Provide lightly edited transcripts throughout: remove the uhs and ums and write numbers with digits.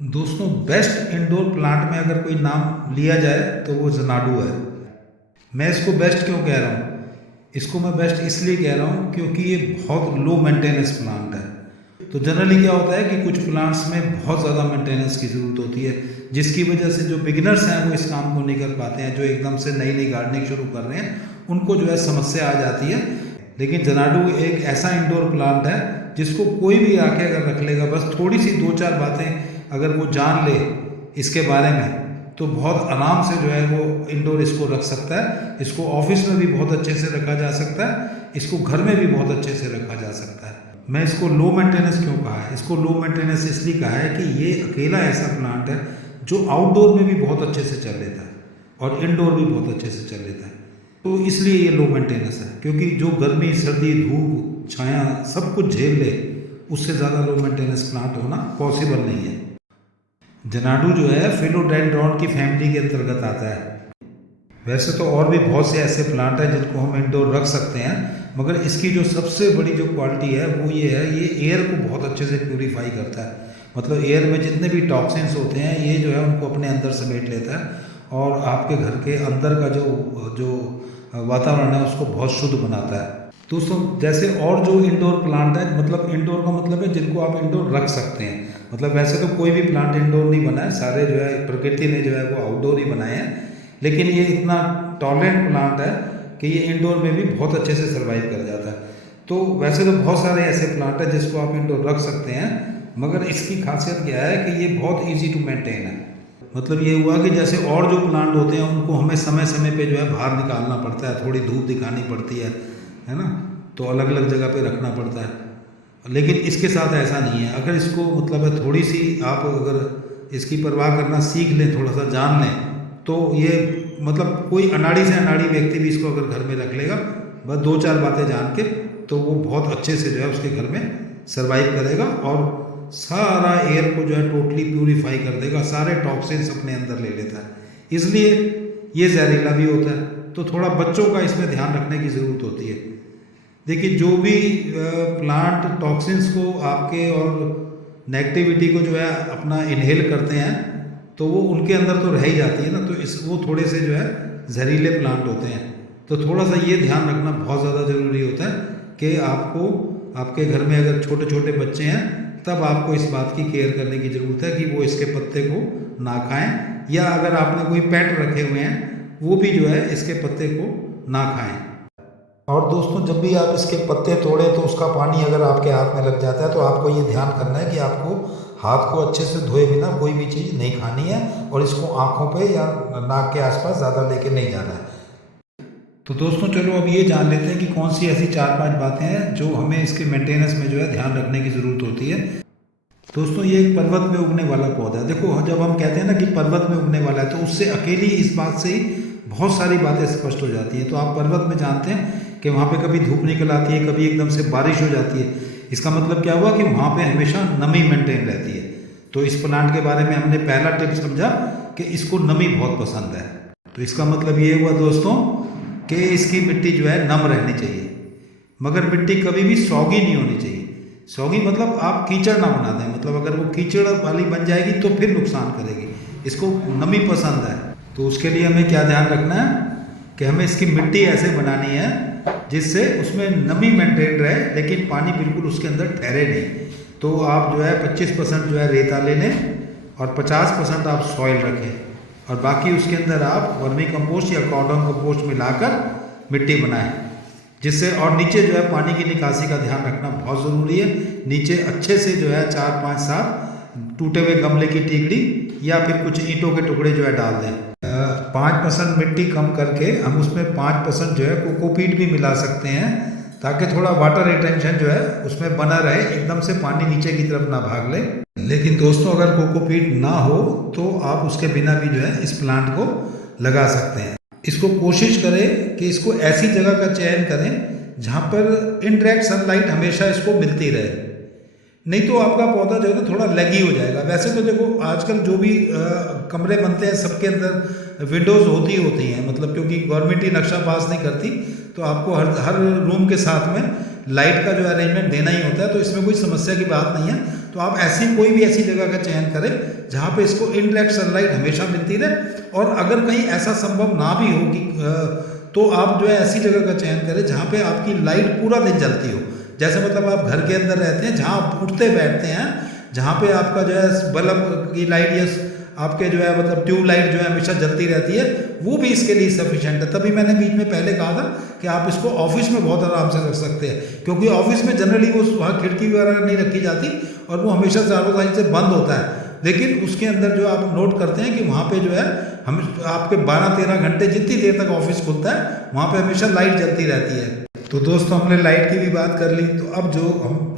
दोस्तों, best indoor plant में अगर कोई नाम लिया जाए तो वो ज़नाडू है। मैं इसको बेस्ट क्यों कह रहा हूँ? इसको मैं बेस्ट इसलिए कह रहा हूँ क्योंकि ये बहुत लो मेंटेनेंस प्लांट है। तो जनरली क्या होता है कि कुछ प्लांट्स में बहुत ज़्यादा मेंटेनेंस की ज़रूरत होती है, जिसकी वजह से जो बिगिनर्स हैं वो इस काम को नहीं कर पाते हैं। जो एकदम से नई नई गार्डनिंग शुरू कर रहे हैं उनको जो है समस्या आ जाती है। लेकिन ज़नाडू एक ऐसा इंडोर प्लांट है जिसको कोई भी आके अगर रख लेगा, बस थोड़ी सी दो चार बातें अगर वो जान ले इसके बारे में, तो बहुत आराम से जो है वो इंडोर इसको रख सकता है। इसको ऑफिस में भी बहुत अच्छे से रखा जा सकता है, इसको घर में भी बहुत अच्छे से रखा जा सकता है। मैं इसको लो मेंटेनेंस क्यों कहा है? इसको लो मेंटेनेंस इसलिए कहा है कि ये अकेला ऐसा प्लांट है जो आउटडोर में भी बहुत अच्छे से चल लेता है और इंडोर भी बहुत अच्छे से चल लेता है। तो इसलिए ये लो मेंटेनेंस है, क्योंकि जो गर्मी, सर्दी, धूप, छाया सब कुछ झेल ले, उससे ज़्यादा लो मेंटेनेंस प्लांट होना पॉसिबल नहीं है। ज़नाडू जो है फिलोडेंड्रॉन की फैमिली के अंतर्गत आता है। वैसे तो और भी बहुत से ऐसे प्लांट हैं जिनको हम इंडोर रख सकते हैं, मगर इसकी जो सबसे बड़ी जो क्वालिटी है वो ये है, ये एयर को बहुत अच्छे से प्यूरीफाई करता है। मतलब एयर में जितने भी टॉक्सिन्स होते हैं ये जो है उनको अपने अंदर समेट लेता है और आपके घर के अंदर का जो जो वातावरण है उसको बहुत शुद्ध बनाता है। दोस्तों, जैसे और जो इंडोर प्लांट है, मतलब इंडोर का मतलब है जिनको आप इंडोर रख सकते हैं। मतलब वैसे तो कोई भी प्लांट इंडोर नहीं बना है, सारे जो है प्रकृति ने जो है वो आउटडोर ही बनाए हैं। लेकिन ये इतना टॉलरेंट प्लांट है कि ये इंडोर में भी बहुत अच्छे से सर्वाइव कर जाता है। तो वैसे तो बहुत सारे ऐसे प्लांट हैं जिसको आप इंडोर रख सकते हैं, मगर इसकी खासियत क्या है कि ये बहुत ईजी टू मेंटेन है। मतलब ये हुआ कि जैसे और जो प्लांट होते हैं उनको हमें समय समय पे जो है बाहर निकालना पड़ता है, थोड़ी धूप दिखानी पड़ती है ना, तो अलग अलग जगह पे रखना पड़ता है। लेकिन इसके साथ ऐसा नहीं है। अगर इसको मतलब है थोड़ी सी आप अगर इसकी परवाह करना सीख लें, थोड़ा सा जान लें, तो ये मतलब कोई अनाड़ी से अनाड़ी व्यक्ति भी इसको अगर घर में रख लेगा, बस दो चार बातें जान के, तो वो बहुत अच्छे से जो है उसके घर में सर्वाइव करेगा और सारा एयर को जो है टोटली प्यूरीफाई कर देगा, सारे टॉक्सिन्स अपने अंदर ले लेता है। इसलिए ये जहरीला भी होता है, तो थोड़ा बच्चों का इसमें ध्यान रखने की ज़रूरत होती है। देखिए, जो भी प्लांट टॉक्सिन्स को आपके और नेगेटिविटी को जो है अपना इनहेल करते हैं, तो वो उनके अंदर तो रह ही जाती है ना, तो वो थोड़े से जो है जहरीले प्लांट होते हैं। तो थोड़ा सा ये ध्यान रखना बहुत ज़्यादा ज़रूरी होता है कि आपको आपके घर में अगर छोटे छोटे बच्चे हैं, तब आपको इस बात की केयर करने की ज़रूरत है कि वो इसके पत्ते को ना खाएं, या अगर आपने कोई पेट रखे हुए हैं वो भी जो है इसके पत्ते को ना खाएं। और दोस्तों, जब भी आप इसके पत्ते तोड़ें तो उसका पानी अगर आपके हाथ में लग जाता है तो आपको ये ध्यान करना है कि आपको हाथ को अच्छे से धोए बिना कोई भी चीज़ नहीं खानी है, और इसको आँखों पे या नाक के आसपास ज़्यादा लेके नहीं जाना है। तो दोस्तों, चलो अब ये जान लेते हैं कि कौन सी ऐसी चार पांच बातें हैं जो हमें इसके मेंटेनेंस में जो है ध्यान रखने की ज़रूरत होती है। दोस्तों, ये एक पर्वत में उगने वाला पौधा है। देखो, जब हम कहते हैं ना कि पर्वत में उगने वाला है, तो उससे अकेली इस बात से ही बहुत सारी बातें स्पष्ट हो जाती हैं। तो आप पर्वत में जानते हैं कि वहाँ पे कभी धूप निकल आती है, कभी एकदम से बारिश हो जाती है। इसका मतलब क्या हुआ कि वहाँ पे हमेशा नमी मेंटेन रहती है। तो इस प्लांट के बारे में हमने पहला टिप समझा कि इसको नमी बहुत पसंद है। तो इसका मतलब ये हुआ दोस्तों कि इसकी मिट्टी जो है नम रहनी चाहिए, मगर मिट्टी कभी भी सौगी नहीं होनी चाहिए। सौगी मतलब आप कीचड़ ना बना दें, मतलब अगर वो कीचड़ वाली बन जाएगी तो फिर नुकसान करेगी। इसको नमी पसंद है, तो उसके लिए हमें क्या ध्यान रखना है कि हमें इसकी मिट्टी ऐसे बनानी है जिससे उसमें नमी मेंटेन रहे, लेकिन पानी बिल्कुल उसके अंदर ठहरे नहीं। तो आप जो है 25% जो है रेता ले लें और 50% आप सॉइल रखें, और बाकी उसके अंदर आप वर्मी कंपोस्ट या कॉटन कंपोस्ट मिलाकर मिट्टी बनाएं, जिससे, और नीचे जो है पानी की निकासी का ध्यान रखना बहुत ज़रूरी है। नीचे अच्छे से जो है 4-5-7 टूटे हुए गमले की टीकड़ी या फिर कुछ ईंटों के टुकड़े जो है डाल दें। 5% मिट्टी कम करके हम उसमें 5% जो है कोकोपीट भी मिला सकते हैं, ताकि थोड़ा वाटर रिटेंशन जो है उसमें बना रहे, एकदम से पानी नीचे की तरफ ना भाग ले। लेकिन दोस्तों, अगर कोकोपीट ना हो तो आप उसके बिना भी जो है इस प्लांट को लगा सकते हैं। इसको कोशिश करें कि इसको ऐसी जगह का चयन करें जहाँ पर इनडायरेक्ट सनलाइट हमेशा इसको मिलती रहे, नहीं तो आपका पौधा जो है ना थोड़ा लैगी हो जाएगा। वैसे तो देखो, आजकल जो भी कमरे बनते हैं सबके अंदर विंडोज़ होती हैं, मतलब क्योंकि गवर्नमेंट ही नक्शा पास नहीं करती, तो आपको हर रूम के साथ में लाइट का जो अरेंजमेंट देना ही होता है। तो इसमें कोई समस्या की बात नहीं है। तो आप ऐसी कोई भी ऐसी जगह का चयन करें जहाँ पे इसको इनडायरेक्ट सनलाइट हमेशा मिलती रहे। और अगर कहीं ऐसा संभव ना भी हो कि तो आप जो है ऐसी जगह का चयन करें जहाँ पे आपकी लाइट पूरा दिन जलती हो। जैसे मतलब आप घर के अंदर रहते हैं, जहाँ आप उठते बैठते हैं, जहाँ पे आपका जो है बल्ब की लाइट या आपके जो है मतलब ट्यूब लाइट जो है हमेशा जलती रहती है, वो भी इसके लिए सफिशेंट है। तभी मैंने बीच में पहले कहा था कि आप इसको ऑफिस में बहुत आराम से रख सकते हैं, क्योंकि ऑफिस में जनरली वो वहाँ खिड़की वगैरह नहीं रखी जाती और वो हमेशा चारों साइड से बंद होता है। लेकिन उसके अंदर जो आप नोट करते हैं कि वहाँ पे जो है हम आपके 12-13 घंटे जितनी देर तक ऑफिस खुलता है वहाँ पे हमेशा लाइट जलती रहती है। तो दोस्तों हमने लाइट की भी बात कर ली, तो अब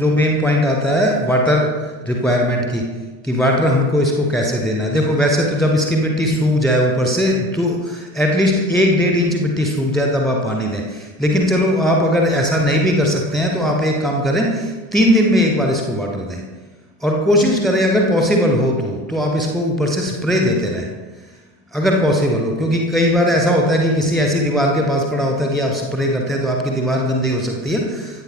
जो मेन पॉइंट आता है वाटर रिक्वायरमेंट की, कि वाटर हमको इसको कैसे देना है। देखो वैसे तो जब इसकी मिट्टी सूख जाए ऊपर से तो एटलीस्ट 1-1.5 इंच मिट्टी सूख जाए तब आप पानी दें। लेकिन चलो आप अगर ऐसा नहीं भी कर सकते हैं तो आप एक काम करें, 3 दिन में एक बार इसको वाटर दें और कोशिश करें अगर पॉसिबल हो तो आप इसको ऊपर से स्प्रे देते रहें अगर पॉसिबल हो। क्योंकि कई बार ऐसा होता है कि किसी ऐसी दीवार के पास पड़ा होता है कि आप स्प्रे करते हैं तो आपकी दीवार गंदी हो सकती है,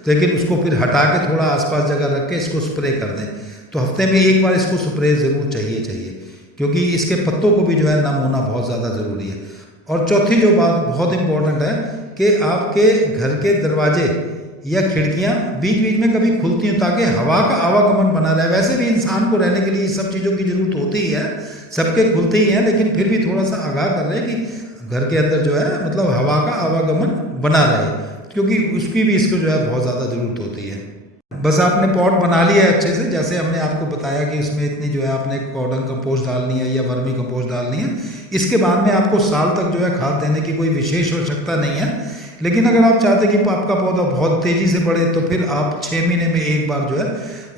लेकिन उसको फिर हटा के थोड़ा आसपास जगह रख के इसको स्प्रे कर दें। तो हफ्ते में एक बार इसको स्प्रे ज़रूर चाहिए, क्योंकि इसके पत्तों को भी जो है नम होना बहुत ज़्यादा ज़रूरी है। और चौथी जो बात बहुत इंपॉर्टेंट है कि आपके घर के दरवाजे या खिड़कियाँ बीच बीच में कभी खुलती हैं ताकि हवा का आवागमन बना रहे। वैसे भी इंसान को रहने के लिए सब चीज़ों की ज़रूरत होती ही है, सबके खुलते ही हैं, लेकिन फिर भी थोड़ा सा आगाह कर रहे हैं कि घर के अंदर जो है मतलब हवा का आवागमन बना रहे, क्योंकि उसकी भी इसको जो है बहुत ज़्यादा ज़रूरत होती है। बस आपने पॉट बना लिया है अच्छे से, जैसे हमने आपको बताया कि इसमें इतनी जो है आपने कॉर्डन कंपोस्ट डालनी है या वर्मी कंपोस्ट डालनी है। इसके बाद में आपको साल तक जो है खाद देने की कोई विशेष आवश्यकता नहीं है। लेकिन अगर आप चाहते हैं कि आपका पौधा बहुत तेज़ी से बढ़े तो फिर आप 6 महीने में एक बार जो है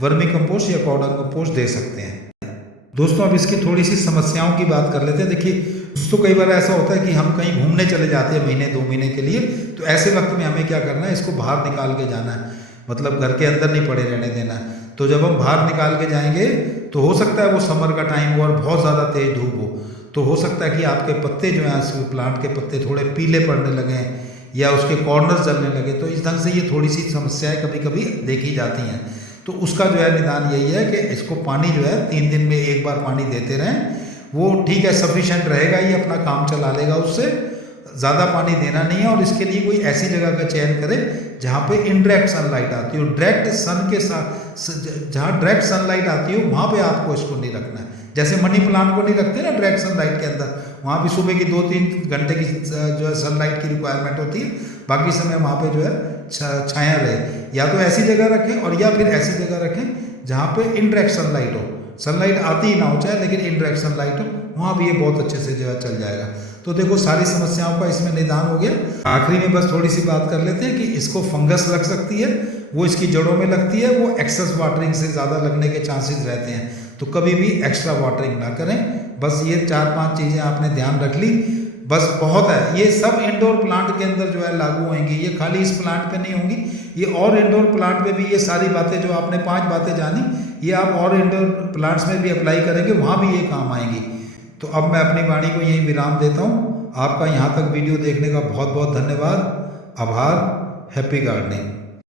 वर्मी कंपोस्ट या कॉर्डन कंपोस्ट दे सकते हैं। दोस्तों अब इसकी थोड़ी सी समस्याओं की बात कर लेते हैं। देखिए दोस्तों कई बार ऐसा होता है कि हम कहीं घूमने चले जाते हैं महीने 2 महीने के लिए, तो ऐसे वक्त में हमें क्या करना है, इसको बाहर निकाल के जाना है, मतलब घर के अंदर नहीं पड़े रहने देना है। तो जब हम बाहर निकाल के जाएंगे तो हो सकता है वो समर का टाइम हो और बहुत ज़्यादा तेज़ धूप हो, तो हो सकता है कि आपके पत्ते जो हैं प्लांट के पत्ते थोड़े पीले पड़ने लगें या उसके कॉर्नर जलने लगे। तो इस ढंग से ये थोड़ी सी समस्याएं कभी कभी देखी जाती हैं। तो उसका जो है निदान यही है कि इसको पानी जो है 3 दिन में एक बार पानी देते रहें, वो ठीक है सफिशेंट रहेगा, ये अपना काम चला लेगा, उससे ज़्यादा पानी देना नहीं है। और इसके लिए कोई ऐसी जगह का चयन करें जहाँ पे इनडायरेक्ट सनलाइट आती हो, डायरेक्ट सन के साथ जहाँ डायरेक्ट सनलाइट आती हो वहाँ पे आपको इसको नहीं रखना है। जैसे मनी प्लांट को नहीं रखते ना डायरेक्ट सनलाइट के अंदर, वहाँ भी सुबह की 2-3 घंटे की जो है सनलाइट की रिक्वायरमेंट होती है, बाकी समय वहाँ पे जो है छाया रहे। या तो ऐसी जगह रखें और या फिर ऐसी जगह रखें जहाँ पे इनडायरेक्ट सनलाइट हो, सनलाइट आती ही ना हो चाहे, लेकिन इनडायरेक्ट सनलाइट हो, वहाँ भी ये बहुत अच्छे से जो है चल जाएगा। तो देखो सारी समस्याओं का इसमें निदान हो गया। आखिरी में बस थोड़ी सी बात कर लेते हैं कि इसको फंगस लग सकती है, वो इसकी जड़ों में लगती है, वो एक्सेस वाटरिंग से ज़्यादा लगने के चांसेस रहते हैं, तो कभी भी एक्स्ट्रा वाटरिंग ना करें। बस ये 4-5 चीज़ें आपने ध्यान रख ली, बस बहुत है। ये सब इंडोर प्लांट के अंदर जो है लागू होंगी, ये खाली इस प्लांट पे नहीं होंगी, ये और इंडोर प्लांट पे भी ये सारी बातें जो आपने 5 बातें जानी, ये आप और इंडोर प्लांट्स में भी अप्लाई करेंगे, वहाँ भी ये काम आएंगी। तो अब मैं अपनी वाणी को यहीं विराम देता हूँ। आपका यहाँ तक वीडियो देखने का बहुत बहुत धन्यवाद, आभार। Happy gardening.